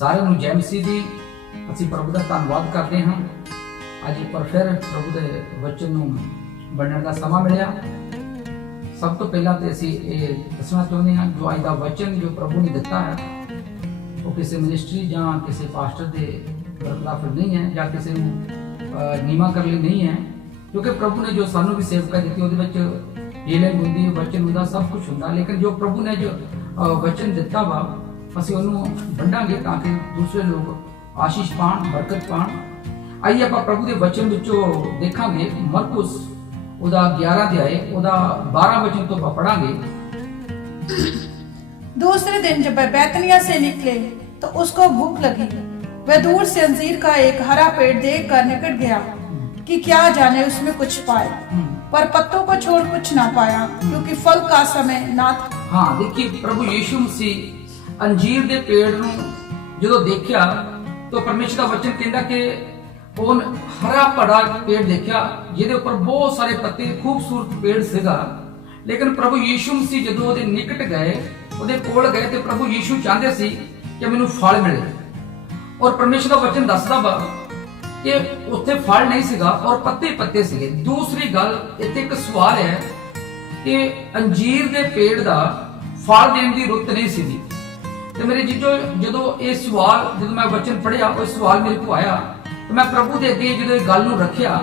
ਸਾਰਿਆਂ ਨੂੰ ਜੈ ਮਸੀਹ ਦੀ। ਅਸੀਂ ਪ੍ਰਭੂ ਦਾ ਧੰਨਵਾਦ ਕਰਦੇ ਹਾਂ। ਅੱਜ ਪਰ ਫਿਰ ਪ੍ਰਭੂ ਦੇ ਵਚਨ ਨੂੰ ਬਣਨ ਦਾ ਸਮਾਂ ਮਿਲਿਆ। ਸਭ ਤੋਂ ਪਹਿਲਾਂ ਤੇ ਅਸੀਂ ਇਹ ਦੱਸਣਾ ਚਾਹੁੰਦੇ ਹਾਂ, ਜੋ ਅੱਜ ਦਾ ਵਚਨ ਜੋ ਪ੍ਰਭੂ ਨੇ ਦਿੱਤਾ ਹੈ ਉਹ ਕਿਸੇ ਮਿਨਿਸਟਰੀ ਜਾਂ ਕਿਸੇ ਪਾਸਟਰ ਦੇ ਖਿਲਾਫ ਨਹੀਂ ਹੈ ਜਾਂ ਕਿਸੇ ਨੂੰ ਨੀਵਾਂ ਕਰਨ ਲਈ ਨਹੀਂ ਹੈ, ਕਿਉਂਕਿ ਪ੍ਰਭੂ ਨੇ ਜੋ ਸਾਨੂੰ ਵੀ ਸੇਵਕਾ ਦਿੱਤੀ ਉਹਦੇ ਵਿੱਚ ਹੀਲਿੰਗ ਹੁੰਦੀ, ਵਚਨ ਹੁੰਦਾ, ਸਭ ਕੁਝ ਹੁੰਦਾ। ਲੇਕਿਨ ਜੋ ਪ੍ਰਭੂ ਨੇ ਜੋ ਵਚਨ ਦਿੱਤਾ ਵਾ ਅਸੀਂ ਉਹਨੂੰ ਵੰਡਾਂਗੇ ਤਾਂ ਕਿ ਦੂਸਰੇ ਲੋਕ ਆਸ਼ੀਸ਼ ਪਾਣ, ਬਰਕਤ ਪਾਣ। ਆਈਏ ਆਪਾਂ ਪ੍ਰਭੂ ਦੇ ਵਚਨ ਵਿੱਚੋਂ ਦੇਖਾਂਗੇ ਮਰਕੁਸ ਉਹਦਾ 11 ਅਧਿਆਏ ਉਹਦਾ 12 वचन तो ਆਪਾਂ पढ़ांगे। दूसरे दिन जब वह बैतनिया से निकले तो उसको भूख लगी। वह दूर से अंजीर का एक हरा पेड़ देखकर निकट गया कि क्या जाने उसमें कुछ पाए, पर पत्तों को छोड़ कुछ ना पाया क्योंकि फल का समय ना था। हाँ, देखिए प्रभु यीशु मसीह अंजीर के पेड़ ਨੂੰ ਜਦੋਂ ਦੇਖਿਆ तो परमेश्वर ਦਾ वचन ਕਹਿੰਦਾ कि ਉਹ ਹਰਾ ਭਰਾ पेड़ देखा ਜਿਹਦੇ ਉੱਪਰ ਬਹੁਤ ਸਾਰੇ ਪੱਤੇ, ਖੂਬਸੂਰਤ पेड़ ਸੀਗਾ। ਲੇਕਿਨ ਪ੍ਰਭੂ ਯੀਸ਼ੂ ਮਸੀਹ ਜਦੋਂ ਉਹਦੇ ਨਿਕਟ ਗਏ, ਉਹਦੇ ਕੋਲ ਗਏ ਤੇ ਪ੍ਰਭੂ ਯੀਸ਼ੂ ਚਾਹੁੰਦੇ ਸੀ ਕਿ ਮੈਨੂੰ ਫਲ ਮਿਲੇ। ਔਰ ਪਰਮੇਸ਼ਰ ਦਾ ਵਚਨ ਦੱਸਦਾ ਵਾ ਕਿ ਉੱਥੇ ਫਲ ਨਹੀਂ ਸੀਗਾ ਔਰ ਪੱਤੇ ਪੱਤੇ ਸੀਗੇ। ਦੂਸਰੀ ਗੱਲ ਇੱਥੇ ਇੱਕ ਸਵਾਲ ਹੈ ਕਿ ਅੰਜੀਰ ਦੇ ਪੇੜ ਦਾ ਫਲ ਦੇਣ ਦੀ ਰੁੱਤ ਨਹੀਂ ਸੀਗੀ। ਤੇ ਮੇਰੇ ਜੀਜੋ ਜਦੋਂ ਇਹ ਸਵਾਲ ਜਦੋਂ ਮੈਂ ਵਚਨ ਪੜ੍ਹਿਆ ਉਹ ਸਵਾਲ ਮੇਰੇ ਕੋਲ ਆਇਆ ਤੇ ਮੈਂ ਪ੍ਰਭੂ ਦੇ ਅੱਗੇ ਜਦੋਂ ਇਹ ਗੱਲ ਨੂੰ ਰੱਖਿਆ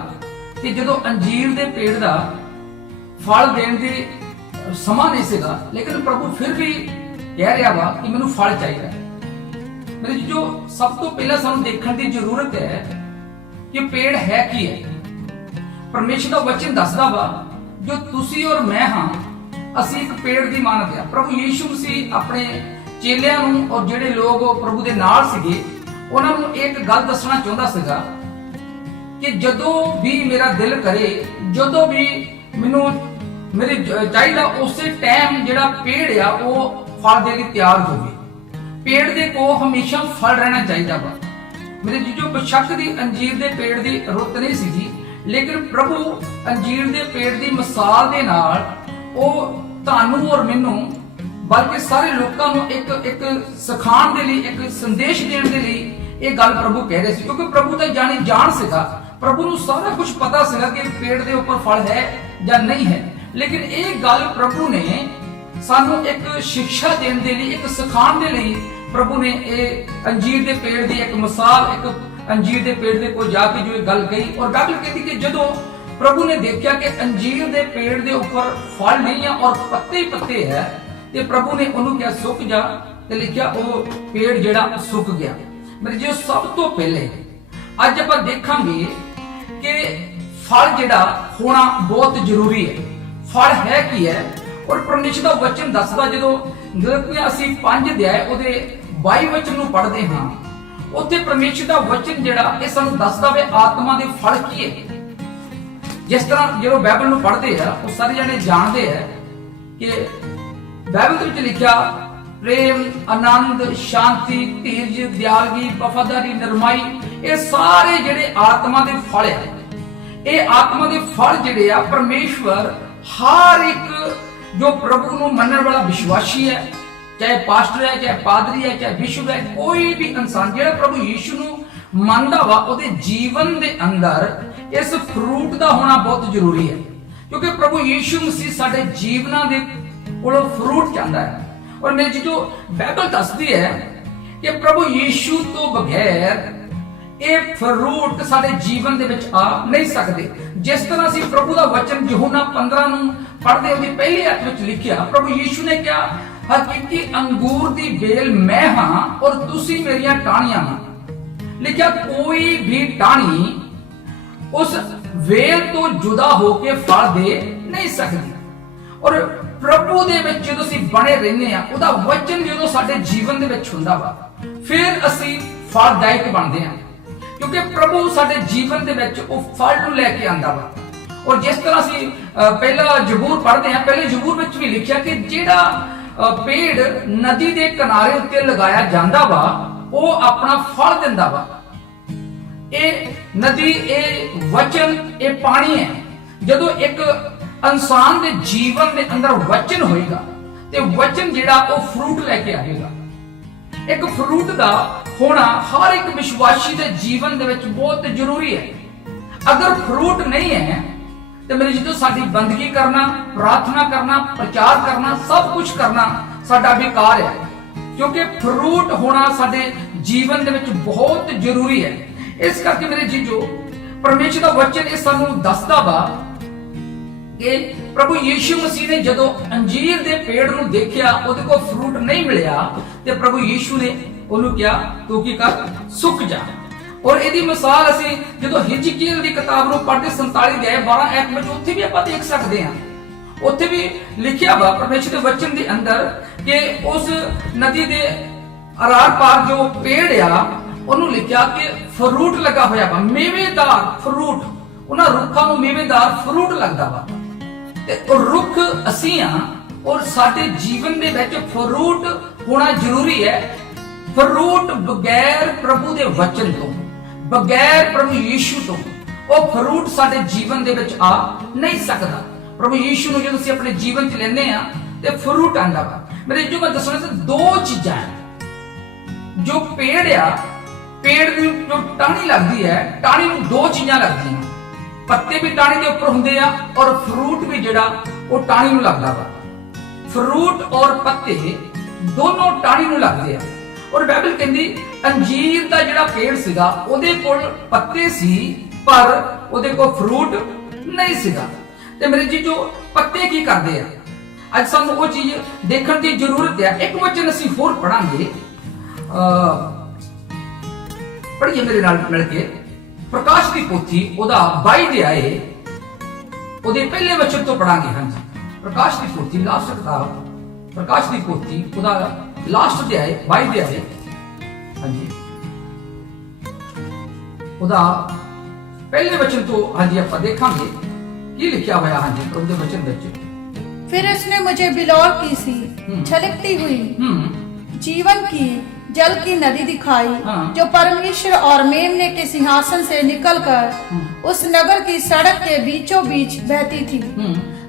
ਕਿ ਜਦੋਂ ਅੰਜੀਰ ਦੇ ਪੇੜ ਦਾ ਫਲ ਦੇਣ ਦੀ ਸਮਾਂ ਨਹੀਂ ਸੀਗਾ, ਲੇਕਿਨ ਪ੍ਰਭੂ ਫਿਰ ਵੀ ਕਹਿ ਰਿਹਾ ਵਾ ਕਿ ਮੈਨੂੰ ਫਲ ਚਾਹੀਦਾ। ਮੇਰੇ ਜੋ ਸਭ ਤੋਂ ਪਹਿਲਾਂ ਸਾਨੂੰ ਦੇਖਣ ਦੀ ਜ਼ਰੂਰਤ ਹੈ ਕਿ ਪੇੜ ਹੈ ਕੀ ਹੈ। ਪਰਮੇਸ਼ਰ ਦਾ ਵਚਨ ਦੱਸਦਾ ਵਾ ਜੋ ਤੁਸੀਂ ਔਰ ਮੈਂ ਹਾਂ, ਅਸੀਂ ਇੱਕ ਪੇੜ ਦੀ ਮਾਨਤ ਆ। ਪ੍ਰਭੂ ਯੀਸ਼ੂ ਮਸੀਹ ਆਪਣੇ ਚੇਲਿਆਂ ਨੂੰ ਔਰ ਜਿਹੜੇ ਲੋਕ ਪ੍ਰਭੂ ਦੇ ਨਾਲ ਸੀਗੇ ਉਹਨਾਂ ਨੂੰ ਇੱਕ ਗੱਲ ਦੱਸਣਾ ਚਾਹੁੰਦਾ ਸੀਗਾ ਕਿ ਜਦੋਂ ਵੀ ਮੇਰਾ ਦਿਲ ਕਰੇ, ਜਦੋਂ ਵੀ ਮੈਨੂੰ ਮੇਰੇ ਚਾਹੀਦਾ ਉਸੇ ਟਾਈਮ ਜਿਹੜਾ ਪੇੜ ਆ ਉਹ ਫਲ ਦੇ ਲਈ ਤਿਆਰ ਹੋਵੇ। ਪੇੜ ਦੇ ਕੋਲ ਹਮੇਸ਼ਾ ਫਲ ਰਹਿਣਾ ਚਾਹੀਦਾ ਵਾ। ਮੇਰੇ ਜੀਜੋ ਬੇਸ਼ੱਕ ਦੀ ਅੰਜੀਰ ਦੇ ਪੇੜ ਦੀ ਰੁੱਤ ਨਹੀਂ ਸੀਗੀ, ਲੇਕਿਨ ਪ੍ਰਭੂ ਅੰਜੀਰ ਦੇ ਪੇੜ ਦੀ ਮਿਸਾਲ ਦੇ ਨਾਲ ਉਹ ਤੁਹਾਨੂੰ ਔਰ ਮੈਨੂੰ ਬਲਕਿ ਸਾਰੇ ਲੋਕਾਂ ਨੂੰ ਇੱਕ ਸਿਖਾਉਣ ਦੇ ਲਈ, ਇੱਕ ਸੰਦੇਸ਼ ਦੇਣ ਦੇ ਲਈ ਇਹ ਗੱਲ ਪ੍ਰਭੂ ਕਹਿ ਰਹੇ ਸੀ। ਕਿਉਂਕਿ ਪ੍ਰਭੂ ਤਾਂ ਜਾਣ ਸੀਗਾ, ਪ੍ਰਭੂ ਨੂੰ ਸਾਰਾ ਕੁਝ ਪਤਾ ਸੀਗਾ ਕਿ ਪੇੜ ਦੇ ਉੱਪਰ ਫਲ ਹੈ ਜਾਂ ਨਹੀਂ ਹੈ। ਲੇਕਿਨ ਇਹ ਗੱਲ ਪ੍ਰਭੂ ਨੇ ਸਾਨੂੰ ਇੱਕ ਸਿੱਖਿਆ ਦੇਣ ਦੇ ਲਈ, ਇੱਕ ਸਿਖਾਉਣ ਦੇ ਲਈ ਪ੍ਰਭੂ ਨੇ ਇਹ ਅੰਜੀਰ ਦੇ ਪੇੜ ਦੀ ਇੱਕ ਮਿਸਾਲ, ਇੱਕ ਅੰਜੀਰ ਦੇ ਪੇੜ ਦੇ ਕੋਲ ਜਾ ਕੇ ਜੋ ਇਹ ਗੱਲ ਕਹੀ। ਔਰ ਬਾਈਬਲ ਕਹਿੰਦੀ ਕਿ ਜਦੋਂ ਪ੍ਰਭੂ ਨੇ ਦੇਖਿਆ ਕਿ ਅੰਜੀਰ ਦੇ ਪੇੜ ਦੇ ਉੱਪਰ ਫਲ ਨਹੀਂ ਹੈ ਔਰ ਪੱਤੇ ਹੀ ਪੱਤੇ ਹੈ ਤੇ ਪ੍ਰਭੂ ਨੇ ਉਹਨੂੰ ਕਿਹਾ ਸੁੱਕ ਜਾ, ਤੇ ਲਿਖਿਆ ਉਹ ਪੇੜ ਜਿਹੜਾ ਸੁੱਕ ਗਿਆ। ਮੇਰੇ ਜੀ ਸਭ ਤੋਂ ਪਹਿਲੇ ਅੱਜ ਆਪਾਂ ਦੇਖਾਂਗੇ ਕਿ ਫਲ ਜਿਹੜਾ ਹੋਣਾ ਬਹੁਤ ਜ਼ਰੂਰੀ ਹੈ। ਫਲ ਹੈ ਕੀ ਹੈ ਔਰ ਪਰਮੇਸ਼ਰ ਦਾ ਵਚਨ ਦੱਸਦਾ ਜਦੋਂ ਅਸੀਂ 5 ਅਧਿਆਏ ਉਹਦੇ 22 ਵਚਨ ਨੂੰ ਪੜ੍ਹਦੇ ਹਾਂ, ਉੱਥੇ ਪਰਮੇਸ਼ਰ ਦਾ ਵਚਨ ਜਿਹੜਾ ਇਹ ਸਾਨੂੰ ਦੱਸਦਾ ਵੇ ਆਤਮਾ ਦੇ ਫਲ ਕੀ ਹੈ। ਜਿਸ ਤਰ੍ਹਾਂ ਜਦੋਂ ਬਾਈਬਲ ਨੂੰ ਪੜ੍ਹਦੇ ਆ ਉਹ ਸਾਰੇ ਜਣੇ ਜਾਣਦੇ ਆ ਕਿ ਬਾਈਬਲ ਦੇ ਵਿੱਚ ਲਿਖਿਆ प्रेम, आनंद, शांति, धीरज, दयालगी, वफादारी, नरमाई, ये सारे जेडे आत्मा दे फल है। ये आत्मा दे फल जेडे आ परमेश्वर हर एक जो प्रभु नूं मनण वाला विश्वासी है, चाहे पास्टर है, चाहे पादरी है, चाहे बिशप है, कोई भी इंसान जेड़ा प्रभु यीशु नूं मनदा वा ओदे जीवन दे अंदर इस फ्रूट दा होना बहुत जरूरी है। क्योंकि प्रभु यीशु मसीह साडे जीवना दे कोलों फ्रूट चाहता है। और मेरे जी जो बाइबल दसदी है कि प्रभु यीशु तो बगैर ये फ्रूट साडे जीवन दे विच आ नहीं सकते। जिस तरह ਅਸੀਂ प्रभु ਦਾ वचन यूहन्ना 15 ਨੂੰ पढ़दे ਉਹਦੀ ਪਹਿਲੀ ਆਇਤ ਵਿੱਚ ਲਿਖਿਆ, प्रभु यीशु ने क्या हकीकी अंगूर दी बेल मैं हां और तुसी मेरियां टाहनियां हां। लिखिया कोई भी टाहनी उस वेल तो जुदा होके फल दे नहीं सकती। और प्रभु ਦੇ ਵਿੱਚ ਜਦੋਂ ਅਸੀਂ ਬਣੇ ਰਹਿੰਦੇ ਆ, ਉਹਦਾ ਵਚਨ ਜਦੋਂ ਸਾਡੇ ਜੀਵਨ ਦੇ ਵਿੱਚ ਹੁੰਦਾ ਵਾ, ਫਿਰ ਅਸੀਂ ਫਲਦਾਇਕ ਬਣਦੇ ਆ। ਕਿਉਂਕਿ ਪ੍ਰਭੂ ਸਾਡੇ ਜੀਵਨ ਦੇ ਵਿੱਚ ਉਹ ਫਲ ਨੂੰ ਲੈ ਕੇ ਆਂਦਾ ਵਾ। ਔਰ ਜਿਸ ਤਰ੍ਹਾਂ ਅਸੀਂ ਪਹਿਲਾ ਜ਼ਬੂਰ ਪੜ੍ਹਦੇ ਆ, ਪਹਿਲੇ ਜ਼ਬੂਰ ਵਿੱਚ ਵੀ ਲਿਖਿਆ ਕਿ ਜਿਹੜਾ ਪੇੜ ਨਦੀ ਦੇ ਕਿਨਾਰੇ ਉੱਤੇ ਲਗਾਇਆ ਜਾਂਦਾ ਵਾ ਉਹ ਆਪਣਾ ਫਲ ਦਿੰਦਾ ਵਾ। ਇਹ ਨਦੀ, ਇਹ ਵਚਨ, ਇਹ ਪਾਣੀ ਹੈ। ਜਦੋਂ ਇੱਕ इंसान के जीवन के अंदर वचन होएगा ते वचन जेड़ा वो फ्रूट लेके आएगा। ਇੱਕ ਫਰੂਟ ਦਾ ਹੋਣਾ ਹਰ ਇੱਕ ਵਿਸ਼ਵਾਸੀ ਦੇ ਜੀਵਨ ਦੇ ਵਿੱਚ ਬਹੁਤ ਜ਼ਰੂਰੀ ਹੈ। ਅਗਰ ਫਰੂਟ ਨਹੀਂ ਹੈ ਤੇ ਮੇਰੇ ਜੀਓ ਸਾਡੀ ਬੰਦਗੀ ਕਰਨਾ, ਪ੍ਰਾਰਥਨਾ ਕਰਨਾ, ਪ੍ਰਚਾਰ ਕਰਨਾ, ਸਭ ਕੁਝ ਕਰਨਾ ਸਾਡਾ ਬੇਕਾਰ ਹੈ, ਕਿਉਂਕਿ ਫਰੂਟ ਹੋਣਾ ਸਾਡੇ ਜੀਵਨ ਦੇ ਵਿੱਚ ਬਹੁਤ ਜ਼ਰੂਰੀ ਹੈ। ਇਸ ਕਰਕੇ ਮੇਰੇ ਜੀਓ ਪਰਮੇਸ਼ਰ ਦਾ ਵਚਨ ਇਹ ਸਾਨੂੰ ਦੱਸਦਾ ਵਾ ਕਿ ਪ੍ਰਭੂ ਯੀਸ਼ੂ ਮਸੀਹ ਨੇ ਜਦੋਂ ਅੰਜੀਰ ਦੇ ਪੇੜ ਨੂੰ ਦੇਖਿਆ, ਉਹਦੇ ਕੋਲ ਫਰੂਟ ਨਹੀਂ ਮਿਲਿਆ ਤੇ ਪ੍ਰਭੂ ਯੀਸ਼ੂ ਨੇ ਉਹਨੂੰ ਕਿਹਾ ਤੂੰ ਕੀ ਕਰ, ਸੁੱਕ ਜਾ। ਔਰ ਇਹਦੀ ਮਿਸਾਲ ਅਸੀਂ ਜਦੋਂ ਹਿਜਕੀਏਲ ਦੀ ਕਿਤਾਬ ਨੂੰ ਪੜ੍ਹਦੇ 47 ਦੇ 12 ਐਤ ਵਿੱਚ ਉੱਥੇ ਵੀ ਆਪਾਂ ਦੇਖ ਸਕਦੇ ਹਾਂ। ਉੱਥੇ ਵੀ ਲਿਖਿਆ ਵਾ ਪਰਮੇਸ਼ਰ ਦੇ ਵਚਨ ਦੇ ਅੰਦਰ ਕਿ ਉਸ ਨਦੀ ਦੇ ਅਰਾਰ ਪਾਰ ਜੋ ਪੇੜ ਆ ਉਹਨੂੰ ਲਿਖਿਆ ਕਿ ਫਰੂਟ ਲੱਗਾ ਹੋਇਆ ਵਾ, ਮੇਵੇਦਾਰ ਫਰੂਟ। ਉਹਨਾਂ ਰੁੱਖਾਂ ਨੂੰ ਮੇਵੇਦਾਰ ਫਰੂਟ ਲੱਗਦਾ ਵਾ ਤੇ ਉਹ ਰੁੱਖ ਅਸੀਂ ਆ। ਔਰ ਸਾਡੇ ਜੀਵਨ ਦੇ ਵਿੱਚ ਫਰੂਟ ਹੋਣਾ ਜ਼ਰੂਰੀ ਹੈ। ਫਰੂਟ ਬਗੈਰ ਪ੍ਰਭੂ ਦੇ ਵਚਨ ਤੋਂ, ਬਗੈਰ ਪ੍ਰਭੂ ਯੀਸ਼ੂ ਤੋਂ ਉਹ ਫਰੂਟ ਸਾਡੇ ਜੀਵਨ ਦੇ ਵਿੱਚ ਆ ਨਹੀਂ ਸਕਦਾ। ਪ੍ਰਭੂ ਯੀਸ਼ੂ ਨੂੰ ਜਦੋਂ ਅਸੀਂ ਆਪਣੇ ਜੀਵਨ 'ਚ ਲੈਂਦੇ ਆ ਤੇ ਫਰੂਟ ਆਂਦਾ ਵਾ। ਮੇਰੇ ਜੋ ਮੈਂ ਦੱਸਣਾ ਸੀ, ਦੋ ਚੀਜ਼ਾਂ ਜੋ ਪੇੜ ਆ, ਪੇੜ ਦੀ ਜੋ ਟਾਹਣੀ ਲੱਗਦੀ ਹੈ, ਟਾਹਣੀ ਨੂੰ ਦੋ ਚੀਜ਼ਾਂ ਲੱਗਦੀਆਂ, ਪੱਤੇ ਵੀ ਟਾਹਣੀ ਦੇ ਉੱਪਰ ਹੁੰਦੇ ਆ ਔਰ ਫਰੂਟ ਵੀ ਜਿਹੜਾ ਉਹ ਟਾਹਣੀ ਨੂੰ ਲੱਗਦਾ ਵਾ। ਫਰੂਟ ਔਰ ਪੱਤੇ ਦੋਨੋਂ ਟਾਹਣੀ ਨੂੰ ਲੱਗਦੇ ਆ। ਔਰ ਬਾਈਬਲ ਕਹਿੰਦੀ ਅੰਜੀਰ ਦਾ ਜਿਹੜਾ ਪੇੜ ਸੀਗਾ ਉਹਦੇ ਕੋਲ ਪੱਤੇ ਸੀ ਪਰ ਉਹਦੇ ਕੋਲ ਫਰੂਟ ਨਹੀਂ ਸੀਗਾ। ਤੇ ਮੇਰੇ ਜੀ ਜੋ ਪੱਤੇ ਕੀ ਕਰਦੇ ਆ, ਅੱਜ ਸਾਨੂੰ ਉਹ ਚੀਜ਼ ਦੇਖਣ ਦੀ ਜ਼ਰੂਰਤ ਹੈ। ਇੱਕ ਵਚਨ ਅਸੀਂ ਹੋਰ ਪੜਾਂਗੇ, ਪੜ੍ਹੀਏ ਮੇਰੇ ਨਾਲ ਮਿਲ ਕੇ, ਪ੍ਰਕਾਸ਼ ਦੀ ਪੋਥੀ ਉਹਦਾ 22 ਅਧਿਆਏ ਉਹਦੇ ਪਹਿਲੇ ਵਚਨ ਤੋਂ ਪੜਾਂਗੇ। ਹਾਂਜੀ, ਪ੍ਰਕਾਸ਼ ਦੀ ਪੋਥੀ ਲਾਸਟ ਕਿਤਾਬ, ਪ੍ਰਕਾਸ਼ ਦੀ ਪੋਥੀ ਉਹਦਾ ਲਾਸਟ ਅਧਿਆਏ 22 ਅਧਿਆਏ, ਹਾਂਜੀ ਉਹਦਾ ਪਹਿਲੇ ਵਚਨ ਤੋਂ ਹਾਂਜੀ ਆਪਾਂ ਦੇਖਾਂਗੇ ਕੀ ਲਿਖਿਆ ਹੋਇਆ। ਹਾਂਜੀ ਪ੍ਰਭੂ ਦੇ ਵਚਨ ਵਿੱਚ, फिर उसने मुझे बिलौर की सी छलकती हुई जीवन की जल की नदी दिखाई, जो परमेश्वर और मेमने के सिंहासन से निकलकर उस नगर की सड़क के बीचों बीच बहती थी।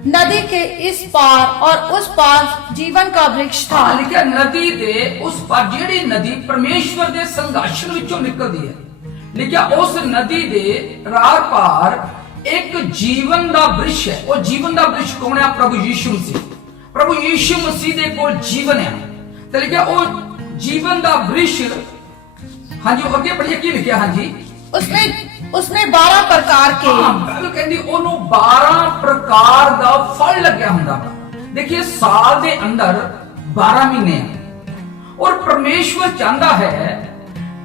नदी के इस पार और उस पार जीवन का वृक्ष था। लिखा नदी दे उस पार, जेड़ी नदी परमेश्वर दे संघर्षण विचों निकलदी है, लिखा उस नदी दे रार पार एक जीवन दा वृक्ष है। वो जीवन दा वृक्ष कौन है? प्रभु यीशु मसीह। प्रभु यीशु मसीह दे कोल जीवन है। तो लिखा वो जीवन दा वृक्ष, हाँ जी अगे पढ़िए की लिखा। हाँ जी, उसमें 12 प्रकार के, बिल्कुल कहंदी ओनू 12 प्रकार दा फल लग्या हुंदा। देखिए साल दे अंदर 12 महीने हैं और परमेश्वर चाहता है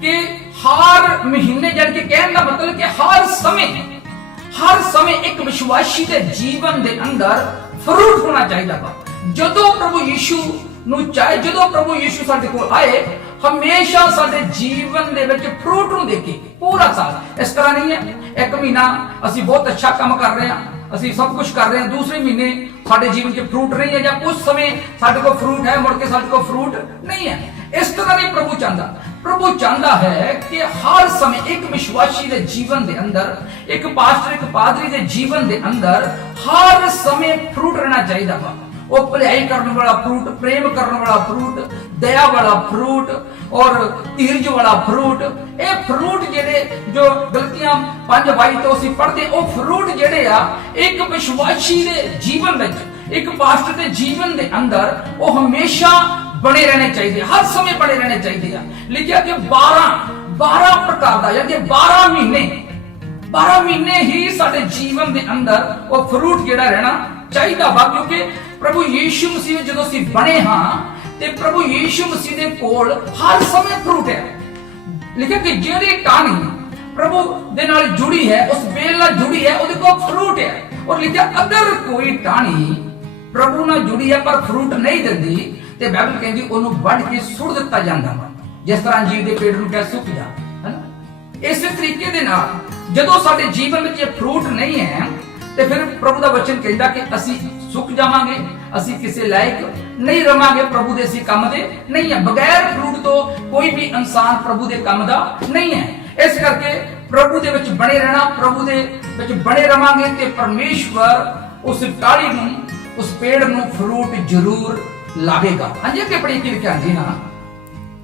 कि हर महीने, यानी कि कहने का मतलब कि हर समय एक विश्वासी के जीवन के अंदर फ्रूट होना चाहिए। जदों प्रभु यीशु नूं चाहे, जदों प्रभु यीशु साडे कोल आए, हमेशा साडे जीवन दे विच फ्रूट नूं देखे। पूरा साल इस तरह नहीं है, एक महीना असीं बहुत अच्छा काम कर रहे हैं, असीं सब कुछ कर रहे हैं, दूसरे महीने साडे जीवन के फ्रूट नहीं है, या कुछ समय साडे कोल फ्रूट है, मुड़ के साडे कोल फ्रूट नहीं है। इस तरह नहीं प्रभु चाहता। प्रभु चाहता है कि हर समय एक विश्वासी के जीवन के अंदर, एक पास्टर, एक पादरी के जीवन के अंदर हर समय फ्रूट रहना चाहिए। वो भलाई करने वाला फ्रूट, प्रेम करने वाला फ्रूट, दया वाला फ्रूट और धीरज वाला फ्रूट। ये फ्रूट जेडे जो गलतियां 5:22 तो असीं पढ़दे, वो फ्रूट जेडे आ एक विश्वासी के जीवन में, एक पास्टर के जीवन के अंदर वो हमेशा बने रहने चाहिए, हर समय बने रहने चाहिए। लिखा कि 12 प्रकार का, यानी 12 महीने ही साडे जीवन के अंदर वो फ्रूट जेड़ा रहना चाहिए वा। क्योंकि प्रभु यीशु मसीह जो असीं बने हाँ, ते प्रभु यीशु मसीह दे कोल हर समय फ्रूट है। लिखा कि जेड़ी टाणी प्रभु दे नाल जुड़ी है, उस बेल नाल जुड़ी है, उहदे कोल फ्रूट है। और लिखा अगर कोई टाणी प्रभु नाल जुड़ी है पर फ्रूट नहीं दिंदी, ते बाइबल कहंदी ओनू वढ के सुट दिता जांदा वा, जिस तरह अंजीर दे पेड़ नूं कह सुक जा, है ना। इस तरीके दे नाल जदों साडे जीवन विच ये फ्रूट नहीं है, ते फिर प्रभु दा वचन कहंदा कि असीं सुक जावांगे, असीं किसे लायक नहीं रवांगे, प्रभु दे असीं काम दे नहीं है। बगैर फ्रूट तो कोई भी इंसान प्रभु दे काम दा नहीं है। इस करके प्रभु दे विच बने रहना, प्रभु दे विच बने रवांगे ते परमेश्वर उस टाड़ी नूं, उस पेड़ नूं फ्रूट जरूर लावेगा। हाँ जी, अगे पढ़ी की लिखा जी ना,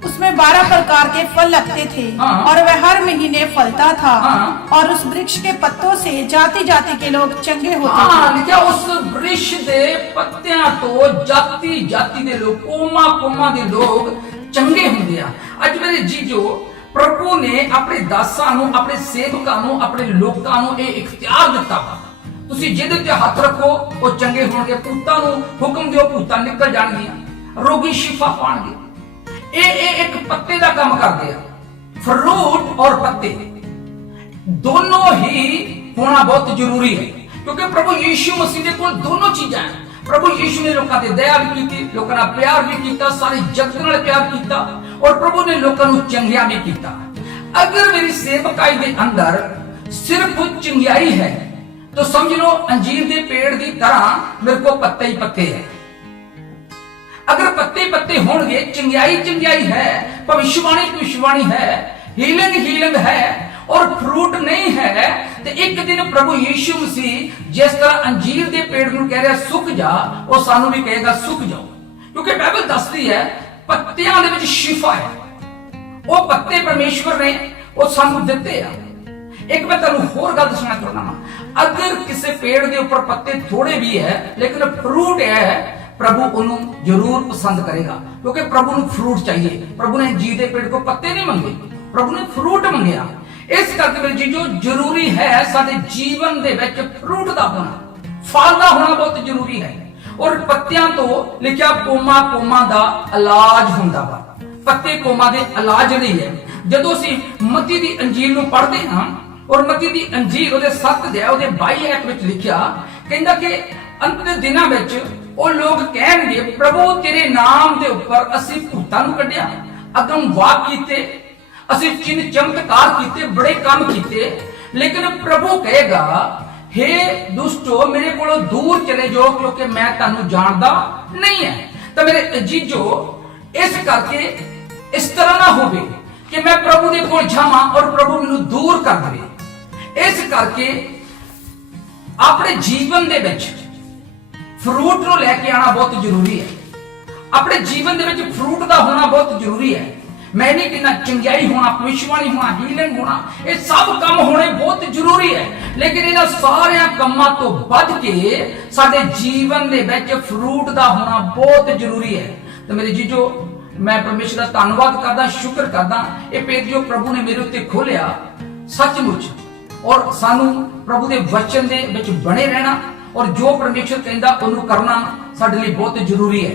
उसमें 12 प्रकार के फल लगते थे हाँ। और वह हर महीने फलता था हाँ। और उस वृक्ष के पत्तों से जाति जाति के लोग चंगे होते हाँ, थे। लिखा उस वृक्ष दे पत्तियां तो जाति जाति दे लोग कोमा कोमा दे लोग चंगे होंगे आ। अज मेरे जीजो प्रभु ने अपने दासां नूं अपने सेवकां नूं अपने लोकां नूं ਇਹ ਇਖਤਿਆਰ ਦਿੱਤਾ ਵਾ ਤੁਸੀਂ ਜਿਹਦੇ ਤੇ ਹੱਥ ਰੱਖੋ ਉਹ ਚੰਗੇ ਹੋਣਗੇ ਭੂਤਾਂ ਨੂੰ ਹੁਕਮ ਦਿਓ ਭੂਤਾਂ ਨਿਕਲ ਜਾਣਗੀਆਂ ਰੋਗੀ ਸ਼ਿਫਾ ਪਾਣਗੇ ਇਹ ਇੱਕ ਪੱਤੇ ਦਾ ਕੰਮ ਕਰਦੇ ਆ ਫਰੂਟ ਔਰ ਪੱਤੇ दोनों ही होना बहुत जरूरी है क्योंकि प्रभु यीशु मसीह दे कोल दोनों चीजां हैं। प्रभु यीशु ने लोकां ते दया भी कीती, लोकां नाल प्यार भी कीता, सारे जगत नाल प्यार कीता और प्रभु ने लोकां नूं चंगिया भी कीता। अगर मेरी सेवकाई दे अंदर सिर्फ चंगियाई है तो समझ लो अंजीर दे पेड़ दी तरह मेरे को पत्ते ही पत्ते है। अगर पत्ते पत्ते होंगे चंगियाई चंगियाई है, भविष्यवाणी भविष्यवाणी है, हीलिंग हीलिंग है और फ्रूट नहीं है तो एक दिन प्रभु यीशु मसीह जिस तरह अंजीर के पेड़ को कह रहा सुक जा और सानू भी कहेगा सुक जाओ क्योंकि बाइबल दसदी है पत्तियां दे विच शिफा है। वो पत्ते परमेश्वर ने वो सानू दिते आ। एक मैं तुहानू होर गल दसना चाहना वा अगर किसी पेड़ के ऊपर पत्ते थोड़े भी है लेकिन फ्रूट है प्रभु उन्हों जरूर पसंद करेगा क्योंकि प्रभु को फ्रूट चाहिए। प्रभु ने अंजीर के पेड़ को पत्ते नहीं मंगे, प्रभु ने फ्रूट मंगया। इस करके मेरे जीजो जरूरी है साडे जीवन दे विच फ्रूट दा होना, फल दा होना बहुत जरूरी है। और पत्तियां तो लिखिया कोमा कोमा दा इलाज हुंदा वा, पत्ते कोमा दे इलाज नहीं है। जदों असीं मत्ती दी अंजीर नूं पढ़दे हां और मत्ती दी अंजीर ओदे 7 अध्याय ओदे 22 ऐत विच लिखिया कहंदा कि अंत दे दिनां विच ਉਹ ਲੋਕ ਕਹਿਣਗੇ ਪ੍ਰਭੂ ਤੇਰੇ ਨਾਮ ਦੇ ਉੱਪਰ ਅਸੀਂ ਭੂਤਾਂ ਨੂੰ ਕੱਢਿਆ, ਅਗਮ ਵਾਕ ਕੀਤੇ, ਅਸੀਂ ਚਿੰਨ ਚਮਤਕਾਰ ਕੀਤੇ, ਬੜੇ ਕੰਮ ਕੀਤੇ। ਲੇਕਿਨ ਪ੍ਰਭੂ ਕਹੇਗਾ हे ਦੁਸ਼ਟੋ ਮੇਰੇ ਕੋਲੋਂ ਦੂਰ ਚਲੇ ਜਾਓ ਕਿਉਂਕਿ ਮੈਂ ਤੁਹਾਨੂੰ ਜਾਣਦਾ ਨਹੀਂ ਹੈ। ਤਾਂ ਮੇਰੇ ਅਜੀਜੋ ਇਸ ਕਰਕੇ ਇਸ ਤਰ੍ਹਾਂ ਨਾ ਹੋਵੇ ਕਿ ਮੈਂ ਪ੍ਰਭੂ ਦੇ ਕੋਲ ਜਾਵਾਂ ਔਰ ਪ੍ਰਭੂ ਮੈਨੂੰ ਦੂਰ ਕਰ ਦੇਵੇ। ਇਸ ਕਰਕੇ ਆਪਣੇ ਜੀਵਨ ਦੇ ਵਿੱਚ फ्रूट ਨੂੰ ਲੈ ਕੇ ਆਣਾ ਬਹੁਤ ਜ਼ਰੂਰੀ ਹੈ। ਆਪਣੇ ਜੀਵਨ ਦੇ ਵਿੱਚ ਫਰੂਟ ਦਾ ਹੋਣਾ ਬਹੁਤ ਜ਼ਰੂਰੀ ਹੈ। ਮੈਂ ਨਹੀਂ ਕਹਿੰਦਾ ਚੰਗਿਆਈ ਹੋਣਾ, ਭਵਿੱਖਬਾਣੀ ਹੋਣਾ, ਹੀਲਿੰਗ ਹੋਣਾ, ਇਹ ਸਭ ਕੰਮ ਹੋਣੇ ਬਹੁਤ ਜ਼ਰੂਰੀ ਹੈ। ਲੇਕਿਨ ਇਹਨਾਂ ਸਾਰਿਆਂ ਕੰਮਾਂ ਤੋਂ ਵੱਧ ਕੇ ਸਾਡੇ ਜੀਵਨ ਦੇ ਵਿੱਚ ਫਰੂਟ ਦਾ ਹੋਣਾ ਬਹੁਤ ਜ਼ਰੂਰੀ ਹੈ। ਤੇ ਮੇਰੇ ਜੀਜੋ ਮੈਂ ਪਰਮੇਸ਼ਰ ਦਾ ਧੰਨਵਾਦ ਕਰਦਾ, ਸ਼ੁਕਰ ਕਰਦਾ ਇਹ ਪੇਜ ਜੋ ਪ੍ਰਭੂ ਨੇ ਮੇਰੇ ਉੱਤੇ ਖੋਲਿਆ ਸੱਚਮੁੱਚ ਔਰ ਸਾਨੂੰ ਪ੍ਰਭੂ ਦੇ ਵਚਨ ਦੇ ਵਿੱਚ ਬਣੇ ਰਹਿਣਾ और जो परमेश्वर कहता उन्होंने करना साडे लिए बहुत जरूरी है।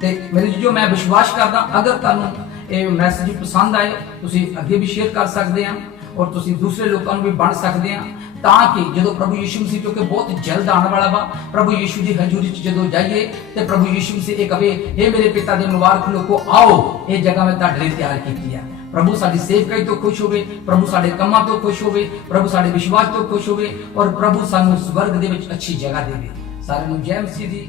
ते मेरे जो मैं विश्वास करदा अगर तुहानू ये मैसेज पसंद आए तुसी अगे भी शेयर कर सकते हैं और तुसी दूसरे लोगों भी बन सकते हैं ताकि जो प्रभु यीशु मसीह क्योंकि बहुत जल्द आने वाला वा प्रभु यीशु की हजूरी जो जाइए तो प्रभु यीशु मसीह ये कहे हे मेरे पिता के मुबारक लोगों आओ ये जगह मैं तुहाडे लिए तैयार की है। प्रभु साडी सेवकाई तो खुश होवे, प्रभु साडे कम्मां तो खुश होवे, प्रभु साडे विश्वास तो खुश होवे और प्रभु सानू स्वर्ग दे विच अच्छी जगह देवे। सारे नूं जय मसीह दी।